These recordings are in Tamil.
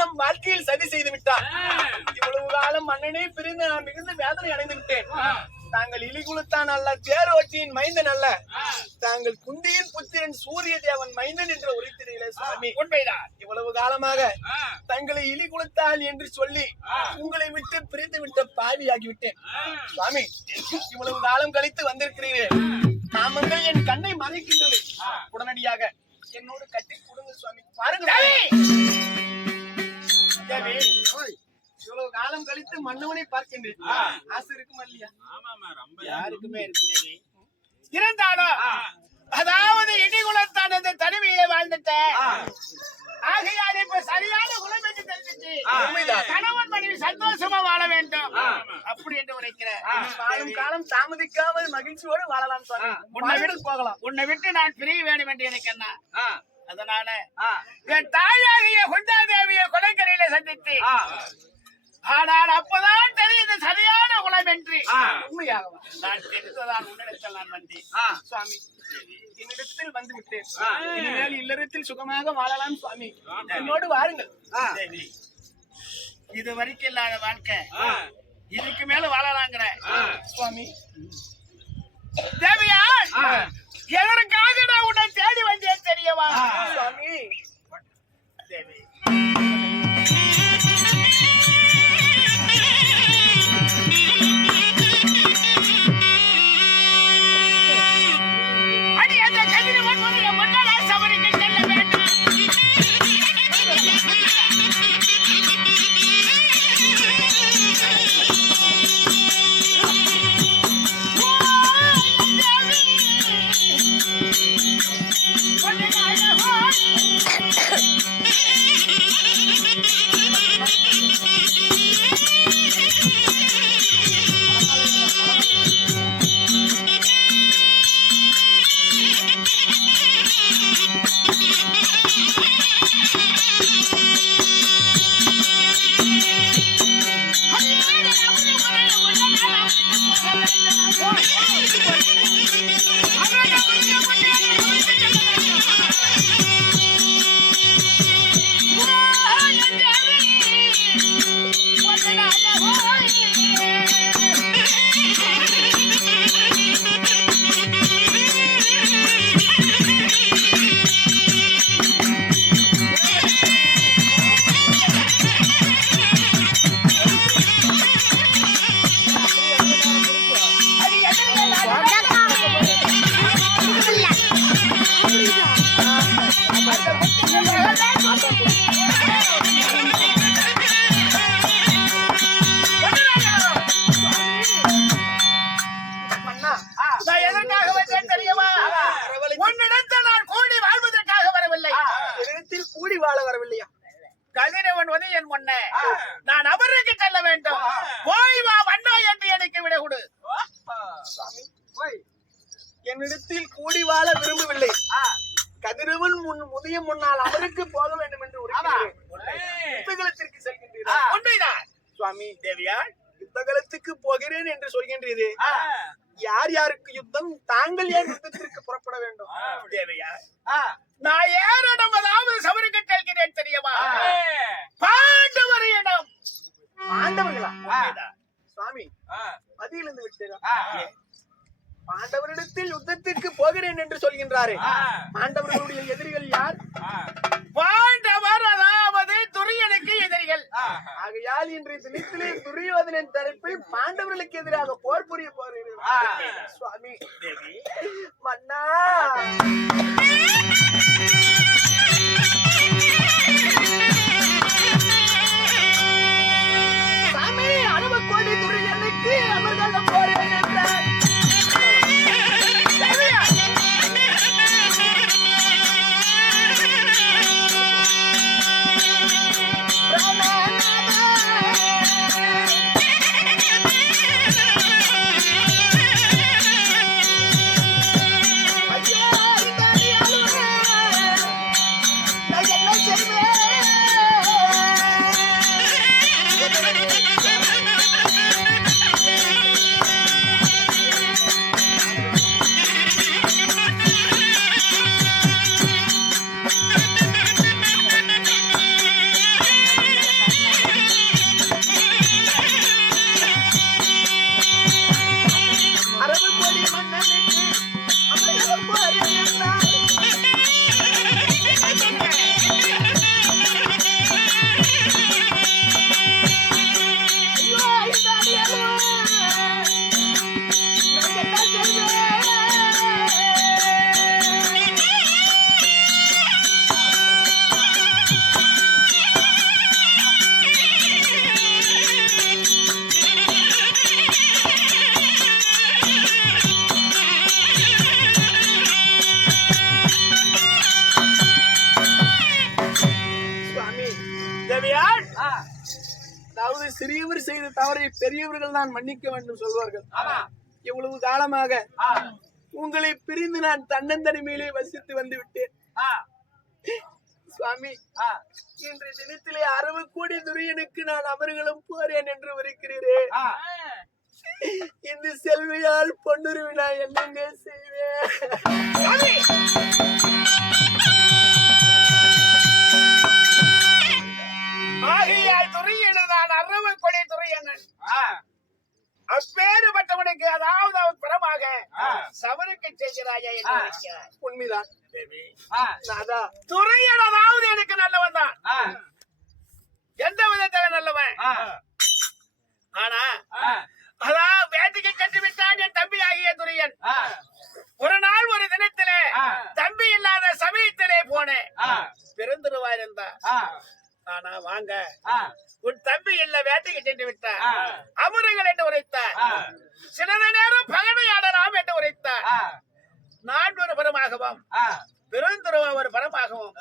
நம் வாழ்க்கையில் சதி செய்து விட்டார். இவ்வளவு காலம் மன்னனே பிரிந்து நான் மிகுந்த வேதனை அடைந்து விட்டேன். தாங்கள் இலிகுலத்தான் அல்ல, தேரோட்டியின் மைந்தன் அல்ல, தாங்கள் குந்தியின் புத்திரன் சூரிய தேவன் மைந்தன் என்று உரைத்தீர்களே சுவாமி. உண்மைதான். இவ்வளவு காலமாக தங்களை இலிகுலத்தான் என்று சொல்லி உங்களை விட்டு பிரிந்து விட்ட பாவியாகிவிட்டேன் சுவாமி. இவ்வளவு காலம் கழித்து வந்திருக்கிறீர்கள். நாமங்கள் என் கண்ணை மறைக்கின்றது. உடனடியாக என்னோடு கட்டி கொடுங்க சுவாமி. பாருங்க தேவி, இவ்வளவு காலம் கழித்து மன்னவனை பார்க்கின்றேன். ஆசை இருக்குமா இல்லையா? யாருக்குமே இருக்கும் தேவி. இருந்தாலும் அதாவது இடிகுலத்தான் அந்த தனிமையில வாழ்ந்துட்ட ஆகையால் இப்ப சரியான குலம் என்று தெரிஞ்சிச்சு. கணவன் மனைவி சந்தோஷமா வாழ வேண்டும் அப்படி என்று உரைக்கிறேன். வாழும் காலம் தாமதிக்காமல் மகிழ்ச்சியோடு வாழலாம் சுவாமி. போகலாம். உன்னை விட்டு நான் பிரிய வேண்டும் என்று எனக்கு என்ன. அதனால என் தாயாகிய குந்தாதேவியை குளக்கரையில சந்தித்து, ஆனால் அப்பதான் தெரியுது சரியான குலம் என்று. உண்மையாகவா? நான் தெரிந்ததான் உன்னிடத்தில் நான் வந்தேன் சுவாமி. என்னிடத்தில் வந்து விட்டேன். இனிமேல் இல்லறத்தில் சுகமாக வாழலாம் சுவாமி. என்னோடு வாருங்கள். இது வரைக்கும் இல்லாத வாழ்க்கை இதுக்கு மேல வாழலாங்கிற சுவாமி. தேவியா, எதற்காக நான் உன்னை தேடி வந்தேன் தெரியவா சுவாமி? தேவி, அடி அந்த கதிரவன் ஒரு மன்னரா சபரிக்கு செல்ல வேண்டும். கதிரவன் வந்து என் முன்ன நான் அவருக்கு செல்ல வேண்டும். போய் வா மன்னா என்று எனக்கு விட கொடு. என்னிடத்தில் கூடி வாழ விரும்பவில்லை. கதிரவன் முதிய முன்னால் அவருக்கு போக வேண்டும் என்று யுத்தகலத்திற்கு செல்கின்றீர்கள். உண்மைதான் சுவாமி. தேவியா, யுத்தகலத்துக்கு போகிறேன் என்று சொல்கின்றது. யார் யாருக்கு யுத்தம்? தாங்கள் ஏன் யுத்தத்திற்கு புறப்பட வேண்டும்? தேவியா, நான் ஏறிடம் அதாவது சபருக்கு செல்கிறேன் தெரியுமா? பாண்டவரிடம். பாண்டவர்களா? சுவாமி, பதிலிருந்து விட்டீரா? பாண்டவரிடத்தில் யுத்தத்திற்கு போகிறேன் என்று சொல்கின்றாரே, பாண்டவர்களுடைய எதிரிகள் யார்? பாண்டவர் அதாவது துரியனுக்கு எதிரிகள். ஆகையால் இன்றைய தினத்திலே துரியோதனின் தரப்பில் பாண்டவர்களுக்கு எதிராக போர் புரிய போகிறீர்கள் சுவாமி. மன்னா, சாமி, அனுமக்கோடி துரியனுக்கு அவர்கள் போறேன் என்றார். ஐயோ, இந்த அதாவது சிறியவர் செய்த தவறை பெரியவர்கள் தான் மன்னிக்க வேண்டும் சொல்வார்கள். இவ்வளவு காலமாக உங்களை பிரிந்து நான் தன்னந்தனிமையிலே வசித்து வந்து விட்டேன் சுவாமி. இன்று தினத்திலே 60 கோடி துரியனுக்கு நான் அவர்களும் போறேன் என்று வருகிறீரே. இந்த செல்வியால் பொன்னுருவி நான் என்னங்க செய்வேன்? ஆகையால் துரியனதான் 60 கோடி துரியனன் அப்பேறுபட்டவனுக்கு அதாவது அவன் புறமாக சவருக்கு செய்கிறாயா என்று நினைக்கிறார். உண்மைதான் துரியன் அதாவது எனக்கு நல்லவன் தான். எந்த விதத்துல நல்லவன்? ஆனா அதான் வேட்டைக்கு கட்டி விட்டான் என் தம்பி ஆகிய துரியன். ஒரு நாள் ஒரு தினத்திலே தம்பி இல்லாத சமயத்திலே போனேன். பிறந்துருவா இருந்தா. ஆனா வாங்க உன் தம்பி இல்ல வேட்டைக்கு சென்று விட்டார். அமருங்கள் என்று உரைத்தார். சிறிது நேரம் பகடையாடலாம் என்று உரைத்தார். நான் ஒரு பரமாகவும் பிறந்துருவா ஒரு பரமாகவும்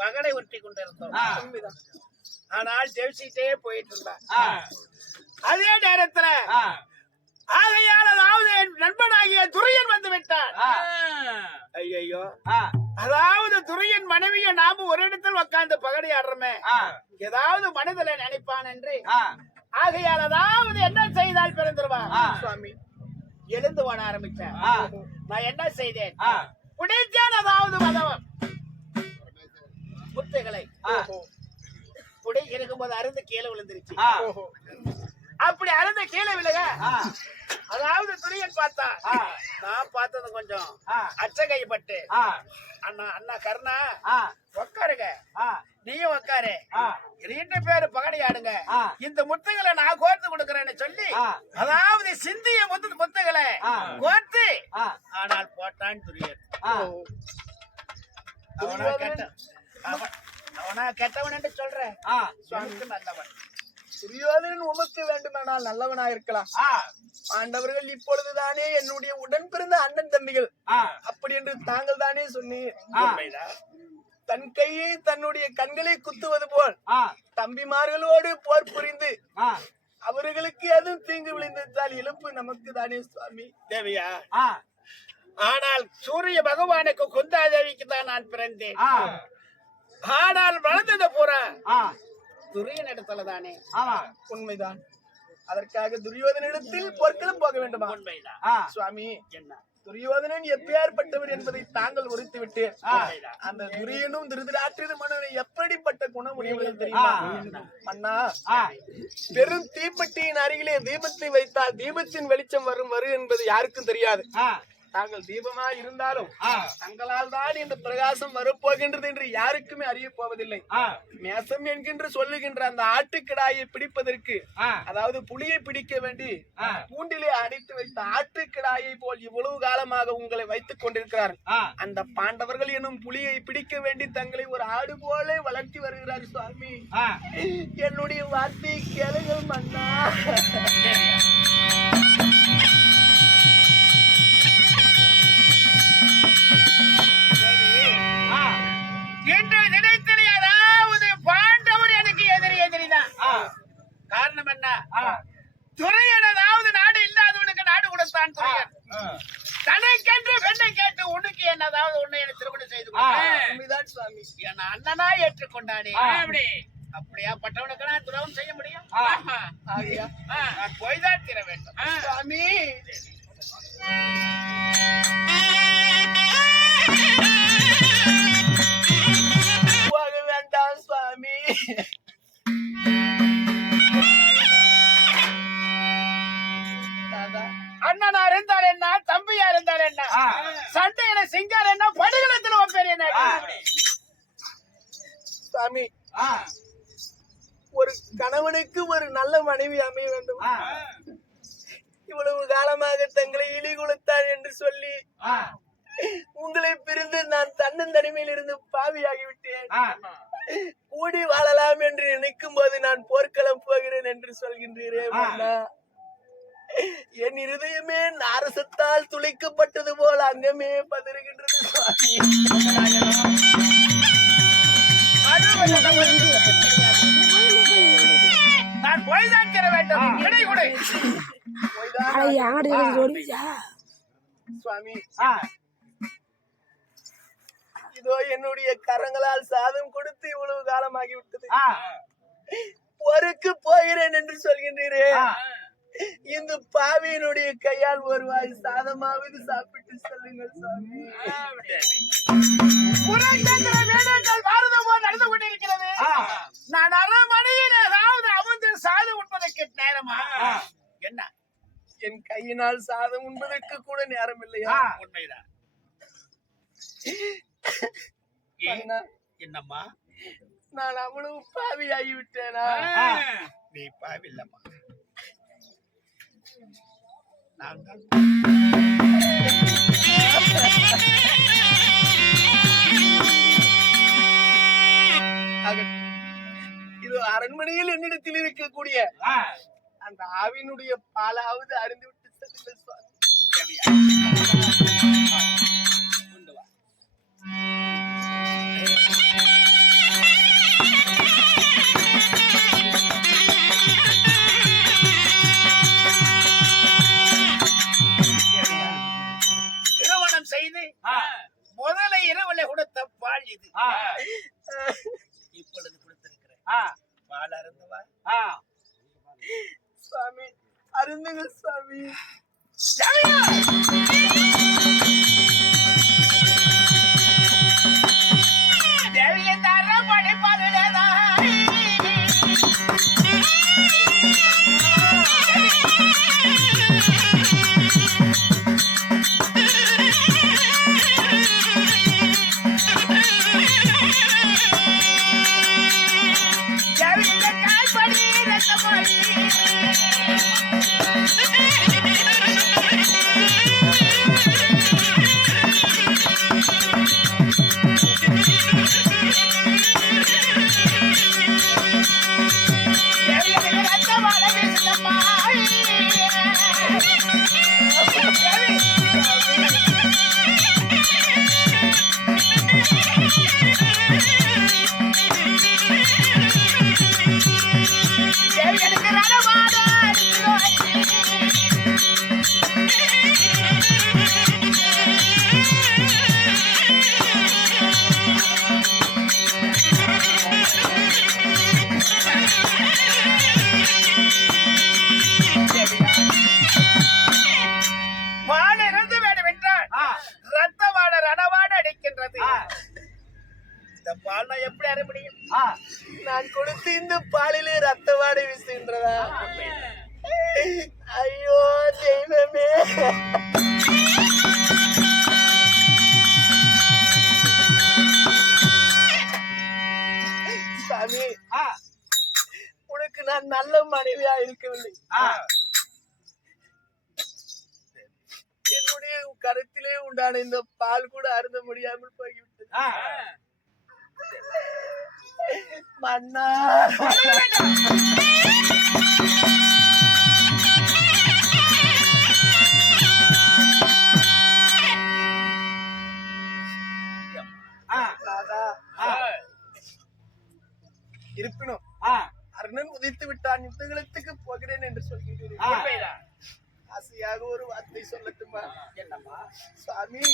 பகடை ஒட்டி கொண்டிருந்தோம். ஆனால் ஜெயிச்சுட்டே போயிட்டு இருந்தார். அதே நேரத்துல ஆகையால் அதாவது என் நண்பனாகிய துரியன் வந்து விட்டார். ஐயோ, அதாவது துரியன் மனைவிய நாம ஒரு இடத்தில் உட்கார்ந்து பகடை ஆடுறோமே, ஏதாவது மனதில நினைப்பான் என்று. ஆகையால் அதாவது என்ன செய்தால் பிறந்துருவா சுவாமி எழுந்து வாட ஆரம்பிச்சேன். நான் என்ன செய்தேன்? புடைத்தான் அதாவது மதவம் முத்துகளை புடை இருக்கும்போது அருந்து கீழே விழுந்துருச்சு. அப்படி அருந்த கீழே விழுக அதாவது துரியன் பார்த்தா நான் பார்த்தது கொஞ்சம் அச்சகைப்பட்டு அண்ணா அண்ணா கருணா உக்காருங்க, நீயும் உக்காரு, 2 பேரு பகடை ஆடுங்க, இந்த முத்துகளை நான் கோர்த்து கொடுக்கறேன்னு சொல்லி அதாவது சிந்திய முத்துகளை கோர்த்து ஆனால் போட்டான் துரியன். அவனா கெட்டவன் என்று சொல்றேன், சுவாமிக்கு நல்லவன். துரியோதனன் உமக்கு வேண்டுமானால் நல்லவனா இருக்கலாம். ஆண்டவர்கள் இப்பொழுதுதானே என்னுடைய உடன் பிறந்த அண்ணன் தம்பிகள் அப்படி என்று தாங்கள் தானே சொன்னீர். தன் கையை தன்னுடைய கண்களை குத்துவது போல் தம்பிமார்களோடு போர் புரிந்து அவர்களுக்கு எதுவும் தீங்கு விளைந்தால் இழப்பு நமக்கு தானே சுவாமி. தேவியா, ஆனால் சூரிய பகவானுக்கு குந்தாதேவிக்கு தான் நான் பிறந்தேன். ஆனால் வளர்ந்தது பூரா துரியன் இடத்துல தானே. உண்மைதான். அதற்காக துரியோதனிடத்தில் போர்க்களம் போக வேண்டுமா? உண்மைதான் சுவாமி. என்ன துரியோதனன் எப்பேற்பட்டவர் என்பதை தாங்கள் உரைத்து விட்டு அந்த துரியனும் திருதராட்டிரது மன்னனை எப்படிப்பட்ட குணம் உடையவர்கள் தெரியுமா? மன்னா, பெரும் தீப்பெட்டியின் அருகிலே தீபத்தை வைத்தால் தீபத்தின் வெளிச்சம் வரும் என்பது யாருக்கும் தெரியாது. தாங்கள் தீபமா இருந்தாலும் தங்களால் தான் இந்த பிரகாசம் வரப்போகின்றது என்று யாருக்குமே அறிய போவதில்லை. மேசம் என்கின்ற சொல்லுகின்ற அந்த ஆட்டுக்கிடாயை பிடிப்பதற்கு அதாவது புலியை பிடிக்க வேண்டி பூண்டிலே அடைத்து வைத்த ஆட்டுக்கிடாயை போல் இவ்வளவு காலமாக உங்களை வைத்துக் கொண்டிருக்கிறார். அந்த பாண்டவர்கள் எனும் புலியை பிடிக்க வேண்டி தங்களை ஒரு ஆடு போல வளர்த்தி வருகிறார் சுவாமி. என்னுடைய வார்த்தை கேளுங்கள் மன்னா. என்று நினைத்தது அதாவது பாண்டவர் எனக்கு எதிரிதான். காரணம் என்ன? துரியன் அதாவது நாடு இல்லாதவனுக்கு நாடு கொடுத்தான் துரியன். தனக்கென்று பெண்ணை கேட்டு உனக்கு என்னதாவது உன்னை எனக்கு திருமணம் செய்து சுவாமி என் அண்ணனா ஏற்றுக்கொண்டானே. அப்படியா பட்டவனுக்கு நான் துரோகம் செய்ய முடியும்? நான் போய்தான் தீர வேண்டும் சுவாமி. வேண்டாம் சுவாமி. அண்ணனா இருந்தால் என்ன, தம்பியா இருந்தால் என்ன, சண்டையில சிங்கார் என்ன, படுகளத்தில் ஒப்பேர் என்ன சுவாமி. ஒரு கணவனுக்கு ஒரு நல்ல மனைவி அமைய வேண்டும். இவ்வளவு காலமாக தங்களை இழி கொடுத்தார் என்று சொல்லி உங்களை பிரிந்து நான் தன்னந்தனிமையில் இருந்து பாவியாகிவிட்டேன். கூடி வாழலாம் என்று நினைக்கும் போது நான் போர்க்களம் போகிறேன் என்று சொல்கின்றீரே மன்னா. என் இருதயமே நாரசத்தால் துளைக்கப்பட்டது போல அங்கமே பதறுகின்றது சுவாமி. நான் போய்தான் தர வேண்டும். விடை கொடு. சுவாமி, இதோ என்னுடைய கரங்களால் சாதம் கொடுத்து இவ்வளவு காலமாகி விட்டது. பொறுக்கு போகிறேன் என்று சொல்கின்றீரே, இந்த பாவியினுடைய கையால் ஒரு வாய் சாதமாவது சாப்பிட்டு சொல்லுங்கள் சுவாமி. நடந்து கொண்டிருக்கிறது. நான் அரை மணியில் ஏதாவது அமர்ந்து சாதம் உண்பதற்கு நேரமா? என்ன என் கையினால் சாதம் உண்பதற்கு கூட நேரம் இல்லையா? உண்மைதான். என்னம்மா, நான் அவ்வளவு பாவியாகி விட்டேனா? நீ பாவில்லம்மா, நான் தான். இது அரண்மனையில் என்னிடத்தில் இருக்கக்கூடிய அந்த ஆவினுடைய பாலாவது அறிந்து விட்டு செல்லுங்கள் சுவாமி. திருமணம் செய்து முதல இரவுல கொடுத்த பால் இது. இப்பொழுது கொடுத்திருக்கிறேன் பால் அருந்தவா? சுவாமி, அருந்துங்கள் சுவாமி. நான் கொடுத்து இந்த பாலிலே ரத்த வாடை வீசுகின்றதா? ஐயோ தெய்வமே! சாமி, உனக்கு நான் நல்ல மனைவியா இருக்கவில்லை. என்னுடைய கருத்திலே உண்டான இந்த பால் கூட அருந்த முடியாமல் போய்விட்டது. மன்னா, இருப்பினும் அருணன் உதித்து விட்டான், யுத்தகலத்துக்கு போகிறேன் என்று சொல்கிறேன். ஆசையாக ஒரு வார்த்தை சொல்லட்டுமா? என்னம்மா? சுவாமி,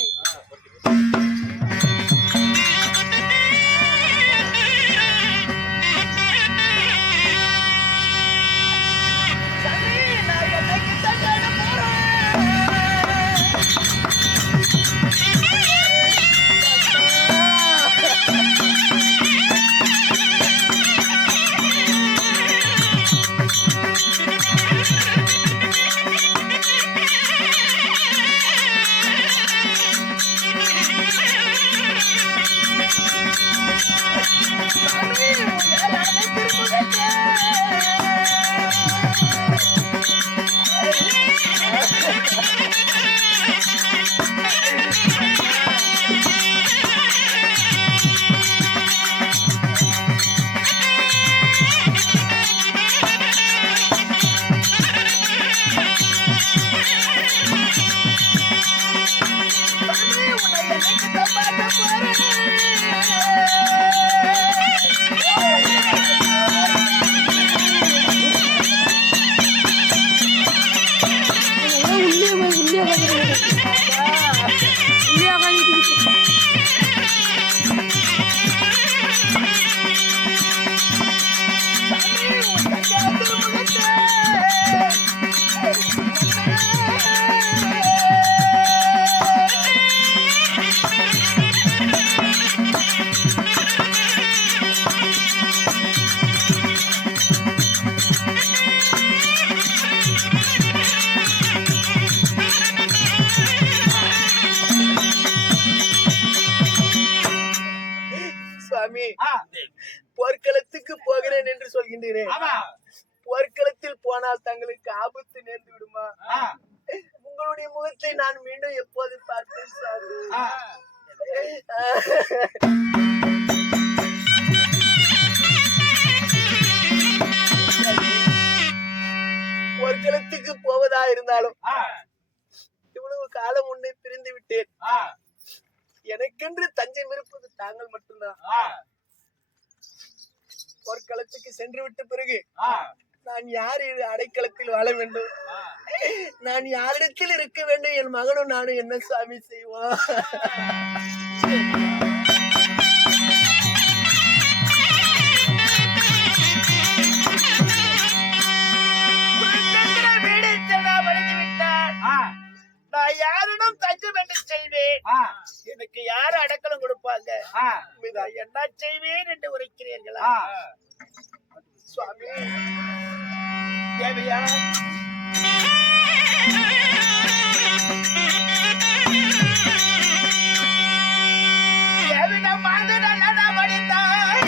போர்க்களத்துக்கு போகிறேன் என்று சொல்கின்றேன். ஆமா. போர்க்களத்தில் போனால் தங்களுக்கு ஆபத்து நேர்ந்து விடுமா? ஆ. உங்களுடைய முகத்தை நான் மீண்டும் எப்போது பார்த்தேன் சாமி? ஆ. போர்க்களத்துக்கு போவதா இருந்தாலும் ஆ. இவ்வளவு காலம் உன்னை பிரிந்து விட்டேன். ஆ. எனக்கென்று தஞ்சம் இருப்பது தாங்கள் மட்டும்தான். ஆ. போர்க்களத்துக்கு சென்று விட்ட பிறகு ஆ. நான் யார் அடைக்கலத்தில் வாழ வேண்டும்? ஆ. நான் யாரிடத்தில் இருக்க வேண்டும்? என் மகனும் நானும் என்ன சாமி செய்வோம்? நான் யாரிடம் தஞ்சம் என்று செய்வேன்? எனக்கு யாரு அடக்கலம் கொடுப்பாங்க? என்ன செய்வேன் என்று உரைக்கிறீர்களா? சுவாமி தேவையா? எவ்விடம் வாழ்ந்து நல்லதா படித்தாய்